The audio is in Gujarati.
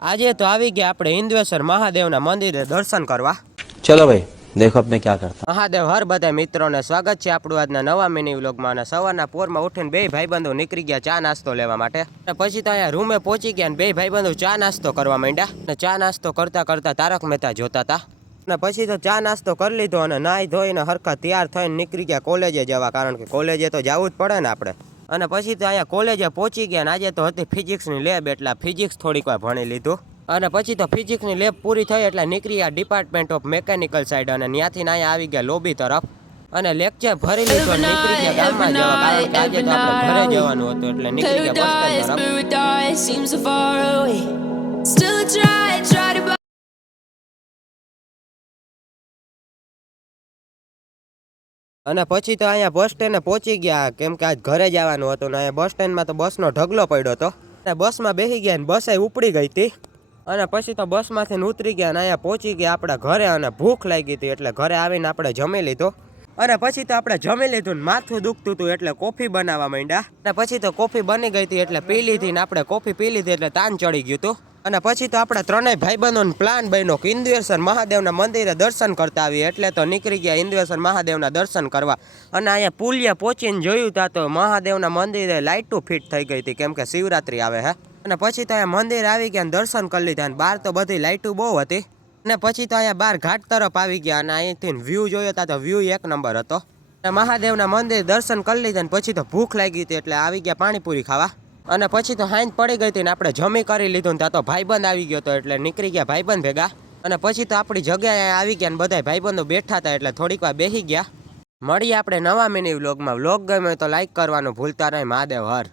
આજે તો આવી ગયા આપણે હિન્દવેશ્વર મહાદેવના મંદિરે દર્શન કરવા। चलो भाई देखो अब मैं क्या करता। મહાદેવ હર બધા મિત્રોને સ્વાગત છે આપણું આજના નવા મિની વ્લોગમાં। અને સવારના પોરમાં ઉઠીને બે ભાઈબંધો નીકળી ગયા ચા નાસ્તો લેવા માટે। અને પછી તો અહીંયા રૂમે પહોંચી ગયા અને બે ભાઈબંધો ચા નાસ્તો કરવા માંડ્યા। અને ચા નાસ્તો કરતા કરતા તારક મહેતા જોતા હતા। અને પછી તો ચા નાસ્તો કરી લીધો અને નાહી ધોઈને હરખા તૈયાર થઈને નીકળી ગયા કોલેજે જવા, કારણ કે કોલેજે તો જવું જ પડે ને આપણે। અને પછી તો અહીંયા કોલેજે પહોંચી ગયા અને આજે તો હતી ફિઝિક્સની લેબ, એટલે ફિઝિક્સ થોડીક વાર ભણી લીધું। અને પછી તો ફિઝિક્સની લેબ પૂરી થઈ એટલે નીકળી ગયા ડિપાર્ટમેન્ટ ઓફ મેકેનિકલ સાઈડ, અને ત્યાંથી અહીંયા આવી ગયા લોબી તરફ અને લેક્ચર ભરી લીધો અને નીકળી ગયા ગામમાં જવા, કારણ કે આજે તો આપણે ઘરે જવાનું હતું એટલે નીકળી ગયા બસ સ્ટેન્ડ તરફ। અને પછી તો અહીંયા બસ સ્ટેન્ડે પહોંચી ગયા, કેમ કે આજ ઘરે જવાનું હતું ને અહીંયા બસ સ્ટેન્ડમાં તો બસનો ઢગલો પડ્યો હતો અને બસમાં બેસી ગયા ને બસે ઉપડી ગઈ હતી। અને પછી તો બસમાંથી ઉતરી ગયા અને અહીંયા પહોંચી ગયા આપણા ઘરે અને ભૂખ લાગી હતી એટલે ઘરે આવીને આપણે જમી લીધું। અને પછી તો આપણે જમી લીધું ને માથું દુખતું હતું એટલે કોફી બનાવવા માંડ્યા। અને પછી તો કોફી બની ગઈ હતી એટલે પી લીધી ને આપણે કોફી પી લીધી એટલે તાન ચડી ગયું હતું। અને પછી તો આપણા ત્રણેય ભાઈબંધોનો પ્લાન બન્યો કે હિન્દવેશ્વર મહાદેવના મંદિરે દર્શન કરતા આવીએ, એટલે તો નીકળી ગયા હિન્દવેશ્વર મહાદેવના દર્શન કરવા। અને અહીંયા પુલિયા પહોંચીને જોયું તા તો મહાદેવના મંદિરે લાઇટો ફિટ થઈ ગઈ હતી, કેમ કે શિવરાત્રી આવે હે। અને પછી તો અહીંયા મંદિર આવી ગયા અને દર્શન કરી લીધા અને બહાર તો બધી લાઇટો બહુ હતી। અને પછી તો અહીંયા બહાર ઘાટ તરફ આવી ગયા અને અહીંથી વ્યૂ જોયો તા તો વ્યૂ એક નંબર હતો। અને મહાદેવના મંદિર દર્શન કરી લીધા અને પછી તો ભૂખ લાગી હતી એટલે આવી ગયા પાણીપુરી ખાવા। અને પછી તો હાંજ પડી ગઈ હતી ને આપણે જમી કરી લીધું ને ત્યાં તો ભાઈબંધ આવી ગયો હતો એટલે નીકળી ગયા ભાઈબંધ ભેગા। અને પછી તો આપણી જગ્યાએ આવી ગયા ને બધા ભાઈબંધો બેઠા હતા એટલે થોડીક વાર બેસી ગયા। મળીએ આપણે નવા મિની વ્લોગમાં। વ્લોગ ગમે તો લાઈક કરવાનું ભૂલતા નહીં। મહાદેવ હર।